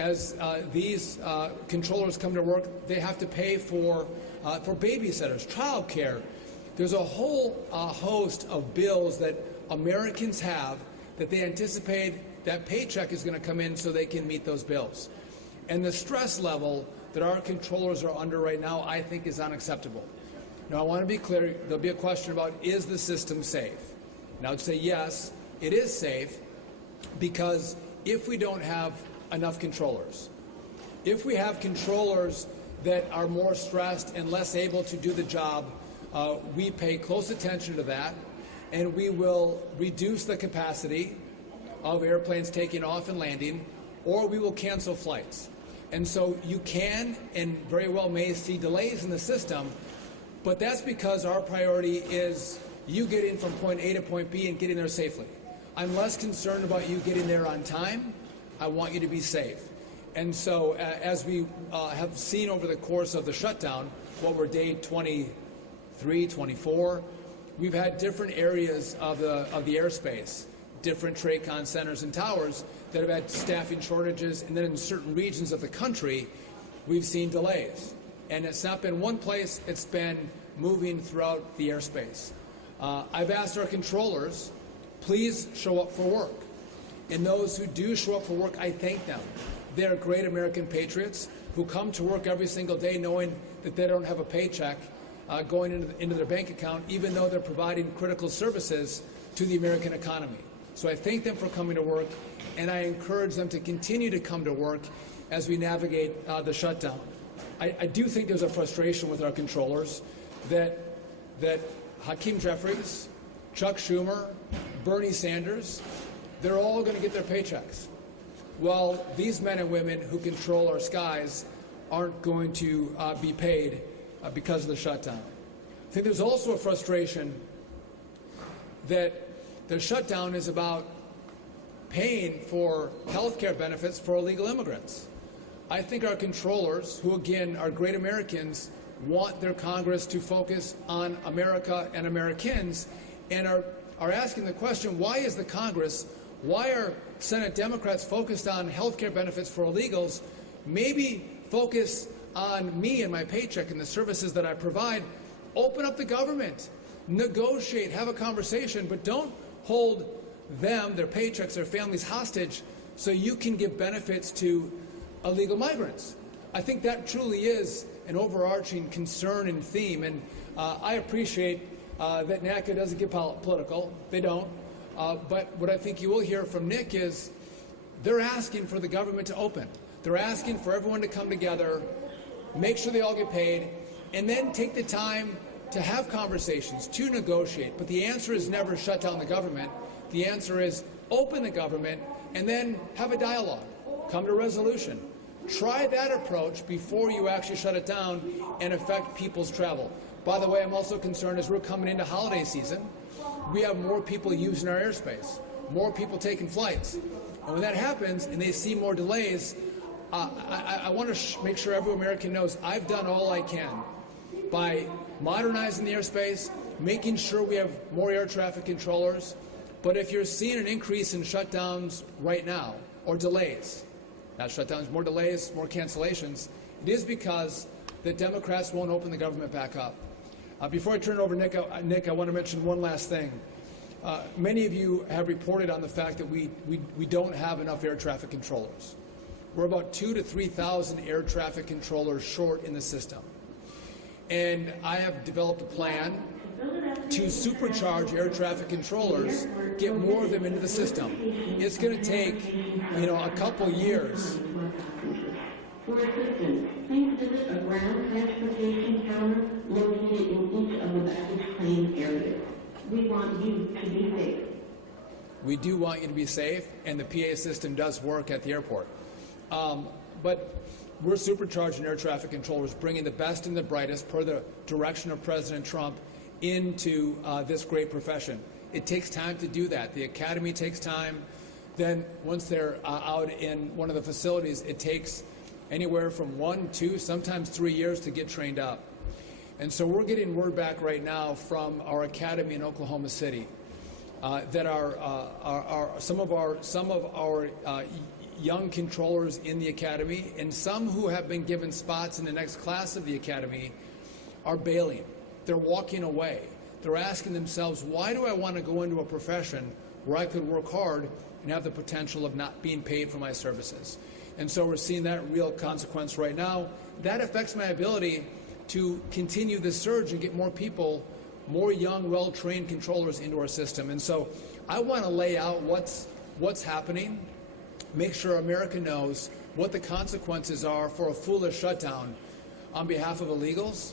as these controllers come to work, they have to pay for babysitters, child care. There's a whole host of bills that Americans have that they anticipate that paycheck is going to come in so they can meet those bills. And the stress level that our controllers are under right now, I think, is unacceptable. Now, I want to be clear. There'll be a question about, is the system safe? And I would say yes, it is safe, because if we don't have enough controllers, if we have controllers that are more stressed and less able to do the job, we pay close attention to that, and we will reduce the capacity of airplanes taking off and landing, or we will cancel flights. And so you can and very well may see delays in the system, but that's because our priority is you getting from point A to point B and getting there safely. I'm less concerned about you getting there on time. I want you to be safe. And so as we have seen over the course of the shutdown, what we're day 23, 24, we've had different areas of the airspace, different TRACON centers and towers that have had staffing shortages, and then in certain regions of the country, we've seen delays. And it's not been one place, it's been moving throughout the airspace. I've asked our controllers, please show up for work. And those who do show up for work, I thank them. They're great American patriots who come to work every single day knowing that they don't have a paycheck going into their bank account, even though they're providing critical services to the American economy. So I thank them for coming to work, and I encourage them to continue to come to work as we navigate the shutdown. I do think there's a frustration with our controllers that Hakeem Jeffries, Chuck Schumer, Bernie Sanders, they're all going to get their paychecks. Well, these men and women who control our skies aren't going to be paid because of the shutdown. I think there's also a frustration that the shutdown is about paying for health care benefits for illegal immigrants. I think our controllers, who again are great Americans, want their Congress to focus on America and Americans, and are asking the question, why is the Congress, why are Senate Democrats focused on health care benefits for illegals? Maybe focus on me and my paycheck and the services that I provide. Open up the government, negotiate, have a conversation, but don't hold them, their paychecks, their families hostage so you can give benefits to illegal migrants. I think that truly is an overarching concern and theme, and I appreciate that NACA doesn't get political. They don't. But what I think you will hear from Nick is they're asking for the government to open. They're asking for everyone to come together, make sure they all get paid, and then take the time to have conversations, to negotiate. But the answer is never shut down the government. The answer is open the government and then have a dialogue, come to a resolution. Try that approach before you actually shut it down and affect people's travel. By the way, I'm also concerned as we're coming into holiday season, we have more people using our airspace, more people taking flights. And when that happens and they see more delays, I want to make sure every American knows I've done all I can by modernizing the airspace, making sure we have more air traffic controllers. But if you're seeing an increase in shutdowns right now, or delays, not shutdowns, more delays, more cancellations, it is because the Democrats won't open the government back up. Before I turn it over to Nick, I want to mention one last thing. Many of you have reported on the fact that we don't have enough air traffic controllers. We're about 2,000 to 3,000 air traffic controllers short in the system. And I have developed a plan to supercharge air traffic controllers, get more of them into the system. It's going to take, a couple years. For assistance, please visit a ground transportation counter located in each of the baggage claim areas. We want you to be safe. We do want you to be safe, and the PA system does work at the airport. But we're supercharging air traffic controllers, bringing the best and the brightest, per the direction of President Trump, into this great profession. It takes time to do that. The academy takes time. Then once they're out in one of the facilities, it takes anywhere from 1, 2, sometimes 3 years to get trained up. And so we're getting word back right now from our academy in Oklahoma City that some of our young controllers in the academy, and some who have been given spots in the next class of the academy are bailing. They're walking away. They're asking themselves, why do I want to go into a profession where I could work hard and have the potential of not being paid for my services? And so we're seeing that real consequence right now. That affects my ability to continue this surge and get more people, more young, well-trained controllers into our system. And so I want to lay out what's happening, make sure America knows what the consequences are for a foolish shutdown on behalf of illegals,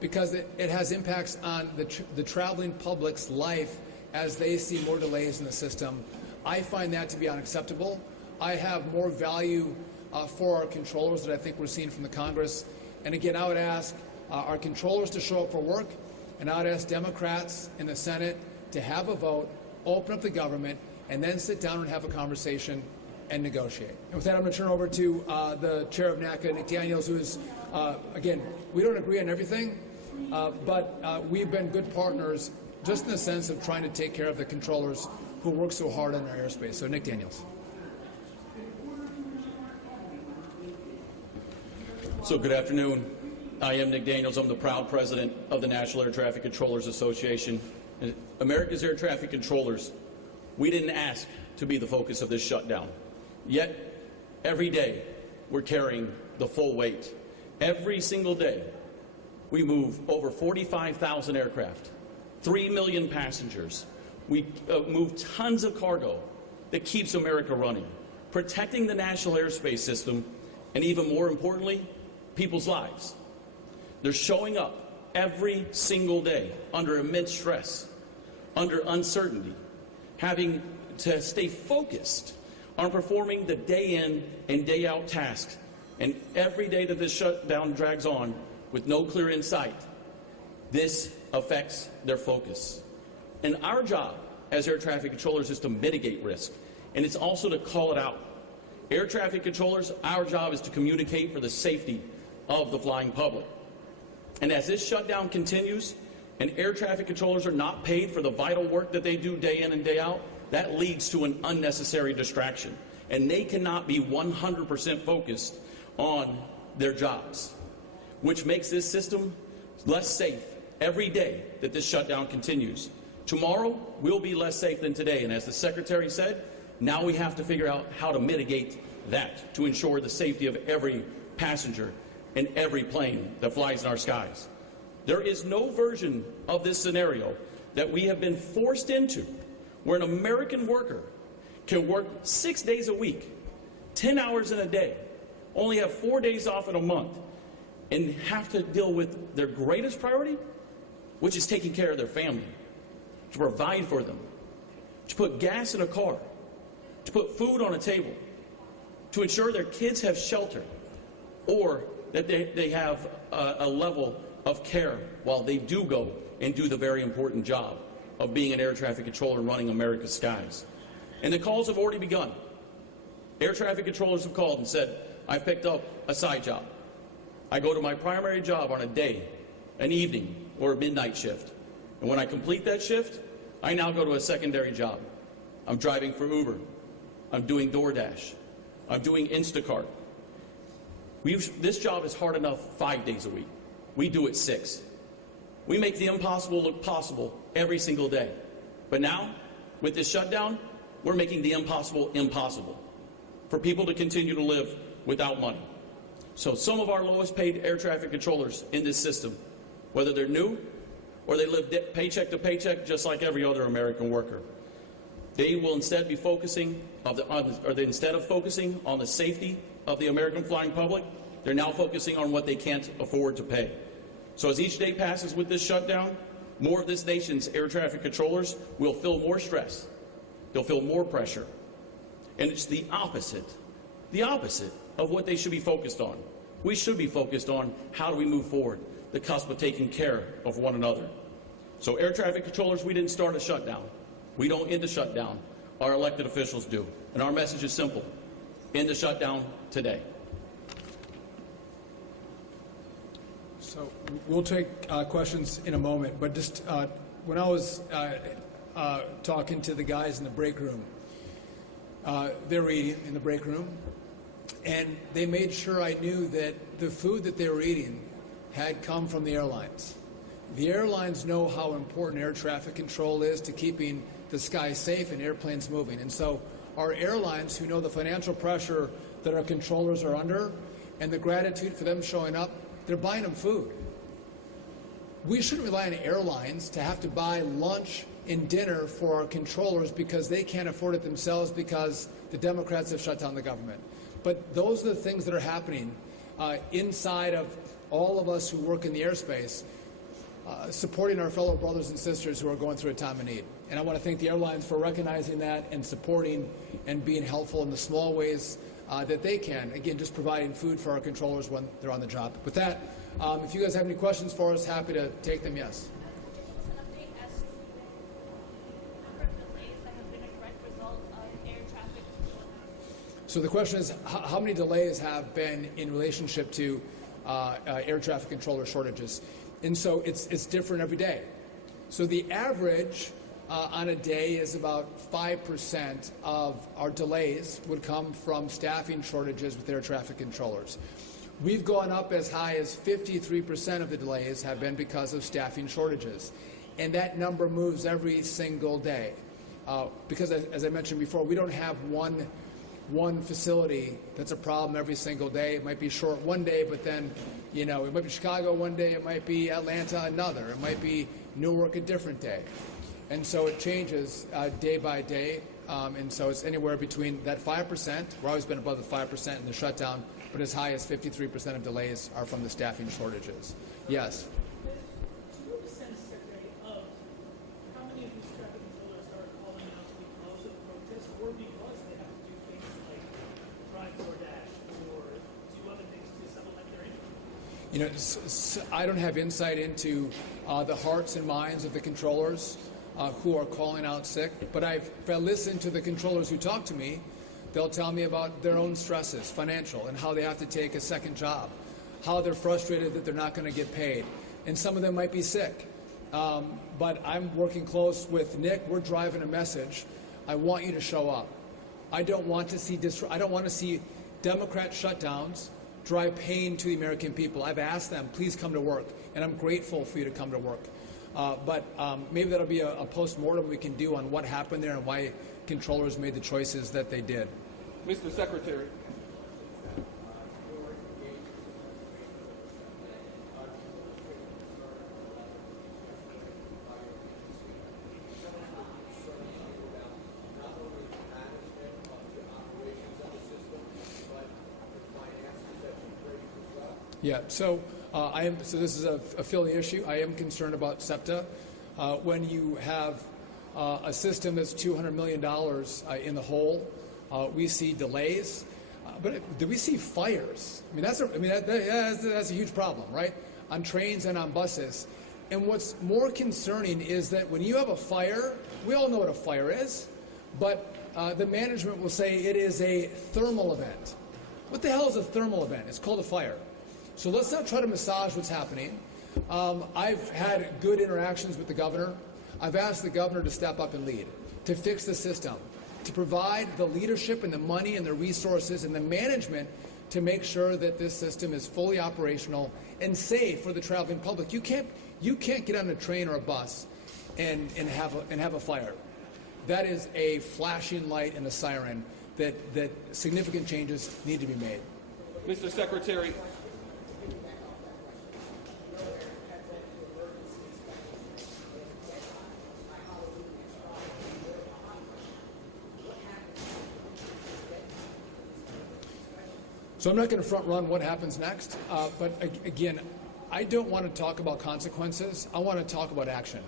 because it has impacts on the traveling public's life as they see more delays in the system. I find that to be unacceptable. I have more value for our controllers that I think we're seeing from the Congress. And again, I would ask our controllers to show up for work, and I would ask Democrats in the Senate to have a vote, open up the government, and then sit down and have a conversation and negotiate. And with that, I'm going to turn over to the chair of NACA, Nick Daniels, who is, again, we don't agree on everything, but we've been good partners just in the sense of trying to take care of the controllers who work so hard on our airspace. So, Nick Daniels. So, good afternoon. I am Nick Daniels. I'm the proud president of the National Air Traffic Controllers Association. America's air traffic controllers, we didn't ask to be the focus of this shutdown. Yet, every day, we're carrying the full weight. Every single day, we move over 45,000 aircraft, 3 million passengers. We move tons of cargo that keeps America running, protecting the national airspace system, and even more importantly, people's lives. They're showing up every single day under immense stress, under uncertainty, having to stay focused on performing the day in and day out tasks. And every day that this shutdown drags on with no clear end sight, this affects their focus. And our job as air traffic controllers is to mitigate risk, and it's also to call it out. Air traffic controllers, our job is to communicate for the safety of the flying public. And as this shutdown continues, and air traffic controllers are not paid for the vital work that they do day in and day out, that leads to an unnecessary distraction. And they cannot be 100% focused on their jobs, which makes this system less safe every day that this shutdown continues. Tomorrow will be less safe than today, and as the Secretary said, now we have to figure out how to mitigate that to ensure the safety of every passenger and every plane that flies in our skies. There is no version of this scenario that we have been forced into where an American worker can work 6 days a week, 10 hours in a day, only have 4 days off in a month, and have to deal with their greatest priority, which is taking care of their family, to provide for them, to put gas in a car, to put food on a table, to ensure their kids have shelter, or that they have a level of care while they do go and do the very important job of being an air traffic controller and running America's skies. And the calls have already begun. Air traffic controllers have called and said, I've picked up a side job. I go to my primary job on a day, an evening, or a midnight shift. And when I complete that shift, I now go to a secondary job. I'm driving for Uber. I'm doing DoorDash. I'm doing Instacart. This job is hard enough 5 days a week. We do it 6. We make the impossible look possible every single day. But now, with this shutdown, we're making the impossible impossible for people to continue to live without money. So some of our lowest paid air traffic controllers in this system, whether they're new or they live paycheck to paycheck just like every other American worker, they will instead be focusing instead of focusing on the safety of the American flying public, they're now focusing on what they can't afford to pay. So as each day passes with this shutdown, more of this nation's air traffic controllers will feel more stress. They'll feel more pressure. And it's the opposite of what they should be focused on. We should be focused on how do we move forward, the cusp of taking care of one another. So air traffic controllers, we didn't start a shutdown. We don't end the shutdown. Our elected officials do. And our message is simple. End the shutdown today. So we'll take questions in a moment, but just when I was talking to the guys in the break room, they were eating in the break room, and they made sure I knew that the food that they were eating had come from the airlines. The airlines know how important air traffic control is to keeping the sky safe and airplanes moving. And so our airlines, who know the financial pressure that our controllers are under and the gratitude for them showing up, they're buying them food. We shouldn't rely on airlines to have to buy lunch and dinner for our controllers because they can't afford it themselves because the Democrats have shut down the government. But those are the things that are happening inside of all of us who work in the airspace, supporting our fellow brothers and sisters who are going through a time of need. And I want to thank the airlines for recognizing that and supporting and being helpful in the small ways that they can. Again, just providing food for our controllers when they're on the job. With that, if you guys have any questions for us, happy to take them, yes. So the question is, how many delays have been in relationship to air traffic controller shortages? And so it's different every day. So the average on a day is about 5% of our delays would come from staffing shortages with air traffic controllers. We've gone up as high as 53% of the delays have been because of staffing shortages. And that number moves every single day. Because as I mentioned before, we don't have one facility that's a problem every single day. It might be short one day, but then, it might be Chicago one day, it might be Atlanta another, it might be Newark a different day. And so it changes day by day. And so it's anywhere between that 5%, we're always been above the 5% in the shutdown, but as high as 53% of delays are from the staffing shortages. Yes? Do you have a sense, Secretary, of how many of these traffic controllers are calling out because of protests or because they have to do things like drive DoorDash or do other things to supplement their income? I don't have insight into the hearts and minds of the controllers who are calling out sick, but if I listen to the controllers who talk to me, they'll tell me about their own stresses, financial, and how they have to take a second job, how they're frustrated that they're not going to get paid, and some of them might be sick. But I'm working close with Nick. We're driving a message. I want you to show up. I don't want to see Democrat shutdowns drive pain to the American people. I've asked them, please come to work, and I'm grateful for you to come to work. But maybe that'll be a post-mortem we can do on what happened there and why controllers made the choices that they did. Mr. Secretary. Yeah, so so this is a Philly issue. I am concerned about SEPTA. When you have a system that's $200 million in the hole, we see delays, but do we see fires? That's a huge problem, right? On trains and on buses. And what's more concerning is that when you have a fire, we all know what a fire is, but the management will say it is a thermal event. What the hell is a thermal event? It's called a fire. So let's not try to massage what's happening. I've had good interactions with the governor. I've asked the governor to step up and lead, to fix the system, to provide the leadership and the money and the resources and the management to make sure that this system is fully operational and safe for the traveling public. You can't get on a train or a bus and have a fire. That is a flashing light and a siren that significant changes need to be made. Mr. Secretary. So I'm not going to front run what happens next, but again, I don't want to talk about consequences. I want to talk about action.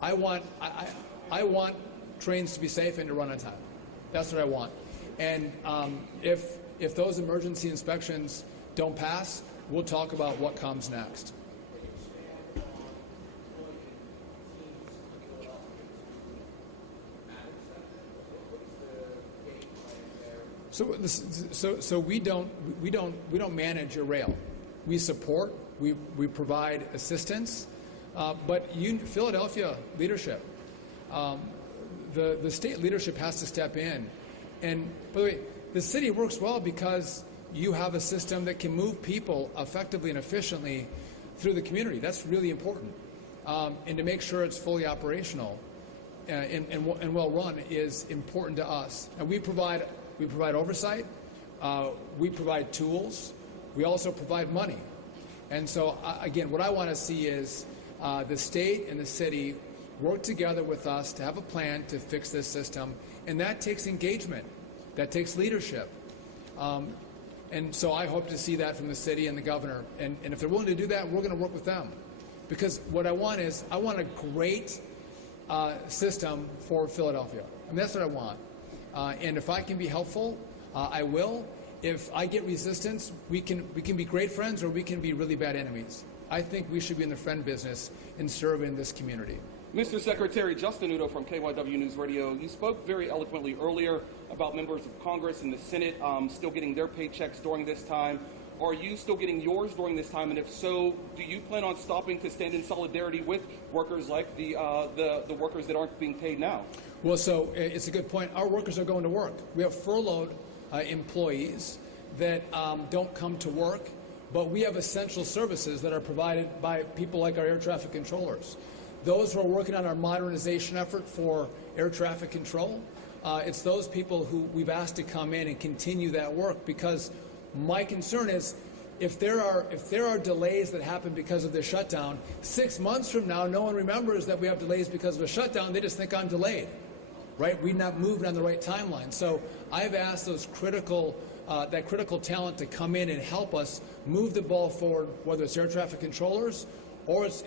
I want trains to be safe and to run on time. That's what I want. And if those emergency inspections don't pass, we'll talk about what comes next. So we don't manage a rail. We support, we provide assistance, but Philadelphia leadership, the state leadership has to step in And by the way, the city works well because you have a system that can move people effectively and efficiently through the community. That's really important. And to make sure it's fully operational and well run is important to us. And we provide oversight. We provide tools. We also provide money. And so, again, what I want to see is the state and the city work together with us to have a plan to fix this system. And that takes engagement. That takes leadership. And so I hope to see that from the city and the governor. And if they're willing to do that, we're going to work with them. Because what I want is, I want a great system for Philadelphia. I mean, that's what I want. And if I can be helpful, I will. If I get resistance, we can be great friends or we can be really bad enemies. I think we should be in the friend business and serve in this community. Mr. Secretary, Justin Udo from KYW News Radio. You spoke very eloquently earlier about members of Congress and the Senate still getting their paychecks during this time. Are you still getting yours during this time? And if so, do you plan on stopping to stand in solidarity with workers like the workers that aren't being paid now? Well, so it's a good point. Our workers are going to work. We have furloughed employees that don't come to work, but we have essential services that are provided by people like our air traffic controllers. Those who are working on our modernization effort for air traffic control, it's those people who we've asked to come in and continue that work, because my concern is if there are delays that happen because of the shutdown, 6 months from now, no one remembers that we have delays because of a shutdown. They just think I'm delayed, right? We're not moving on the right timeline. So I've asked those critical talent to come in and help us move the ball forward, whether it's air traffic controllers or it's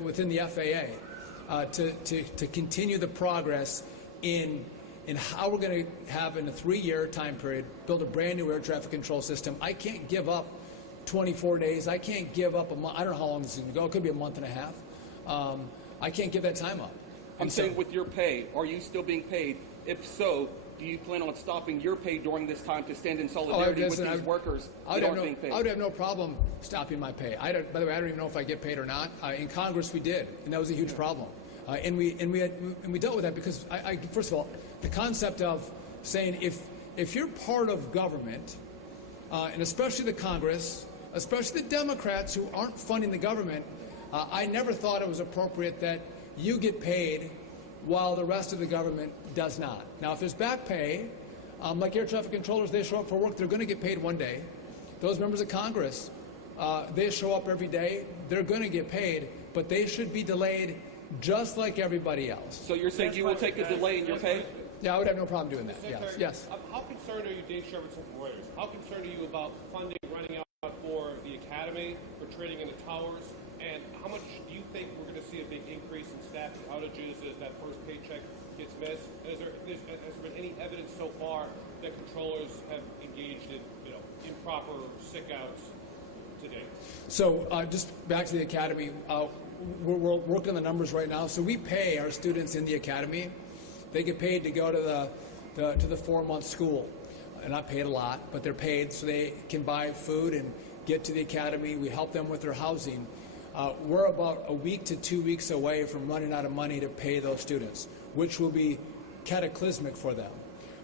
within the FAA, to continue the progress in how we're going to have, in a 3-year time period, build a brand new air traffic control system. I can't give up 24 days. I can't give up a month. I don't know how long this is going to go. It could be a month and a half. I can't give that time up. I'm saying with your pay, are you still being paid? If so, do you plan on stopping your pay during this time to stand in solidarity with these workers that aren't being paid? I would have no problem stopping my pay. By the way, I don't even know if I get paid or not. In Congress, we did, and that was a huge problem. And we dealt with that because first of all, the concept of saying if you're part of government, and especially the Congress, especially the Democrats who aren't funding the government, I never thought it was appropriate that you get paid while the rest of the government does not. Now, if there's back pay, like air traffic controllers, they show up for work, they're going to get paid one day. Those members of Congress, they show up every day, they're going to get paid, but they should be delayed just like everybody else. So you're saying you will take a delay in your pay? Yeah, I would have no problem doing that. Yes. How concerned are you, Dave Sherbertson from Reuters, how concerned are you about funding running out for the Academy, for training in the towers, and how much do you think we're going to see a big increase in staffing outages as that first paycheck gets missed? Has there been any evidence so far that controllers have engaged in improper sick outs to date? So just back to the Academy, we're working on the numbers right now. So we pay our students in the Academy. They get paid to go to the 4-month school. They're not paid a lot, but they're paid so they can buy food and get to the Academy. We help them with their housing. We're about a week to 2 weeks away from running out of money to pay those students, which will be cataclysmic for them.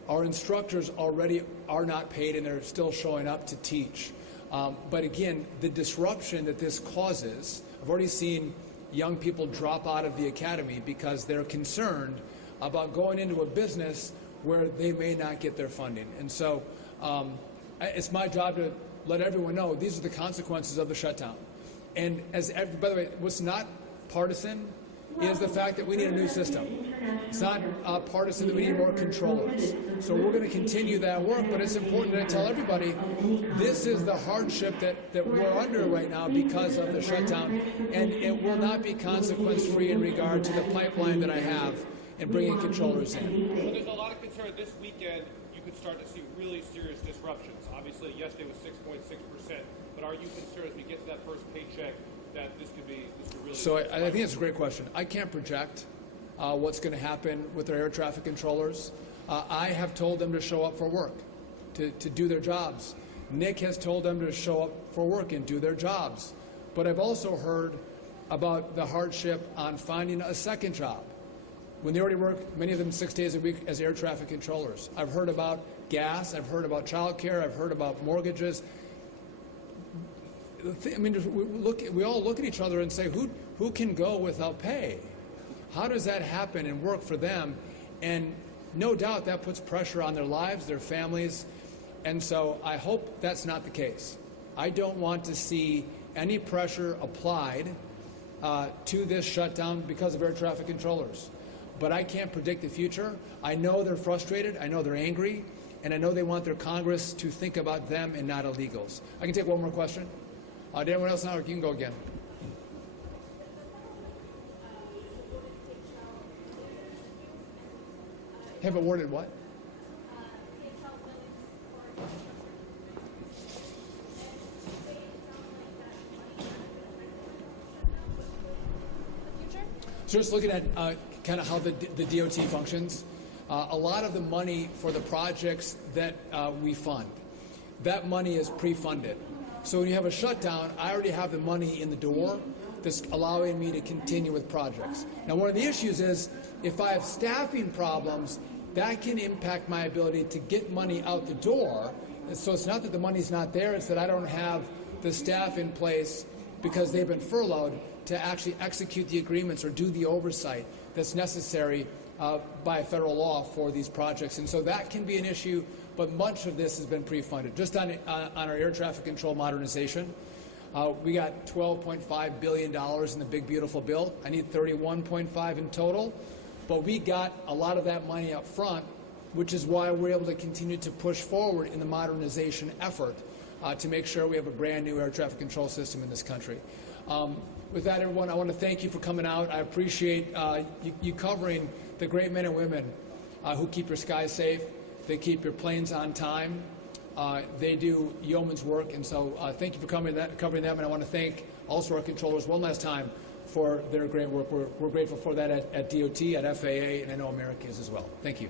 Our instructors already are not paid, and they're still showing up to teach. But again, the disruption that this causes, I've already seen young people drop out of the Academy because they're concerned about going into a business where they may not get their funding. And so it's my job to let everyone know these are the consequences of the shutdown. And by the way, what's not partisan is the fact that we need a new system. It's not partisan that we need more controllers. So we're going to continue that work, but it's important to tell everybody this is the hardship that we're under right now because of the shutdown, and it will not be consequence-free in regard to the pipeline that I have in bringing controllers in. Well, there's a lot of concern this weekend you could start to see really serious disruptions. Obviously, yesterday was 6.6%, but are you concerned as we get to that first paycheck that this could really... So I think it's a great question. I can't project what's going to happen with our air traffic controllers. I have told them to show up for work, to do their jobs. Nick has told them to show up for work and do their jobs. But I've also heard about the hardship on finding a second job. when they already work, many of them 6 days a week as air traffic controllers. I've heard about gas, I've heard about childcare, I've heard about mortgages. I mean, we all look at each other and say, who can go without pay? How does that happen and work for them? And no doubt that puts pressure on their lives, their families, and so I hope that's not the case. I don't want to see any pressure applied to this shutdown because of air traffic controllers. But I can't predict the future. I know they're frustrated, I know they're angry, and I know they want their Congress to think about them and not illegals. I can take one more question. Did anyone else know? You can go again. Have awarded what? So just looking at kind of how the DOT functions, a lot of the money for the projects that we fund, that money is pre-funded. So when you have a shutdown, I already have the money in the door that's allowing me to continue with projects. Now, one of the issues is if I have staffing problems, that can impact my ability to get money out the door. And so it's not that the money's not there, it's that I don't have the staff in place because they've been furloughed to actually execute the agreements or do the oversight that's necessary by federal law for these projects. And so that can be an issue, but much of this has been pre-funded. Just on our air traffic control modernization, we got $12.5 billion in the big, beautiful bill. I need $31.5 in total, but we got a lot of that money up front, which is why we're able to continue to push forward in the modernization effort to make sure we have a brand new air traffic control system in this country. With that, everyone, I want to thank you for coming out. I appreciate you covering the great men and women who keep your skies safe. They keep your planes on time. They do yeoman's work, and so thank you for covering them. And I want to thank also our controllers one last time for their great work. We're grateful for that at DOT, at FAA, and I know America is as well. Thank you.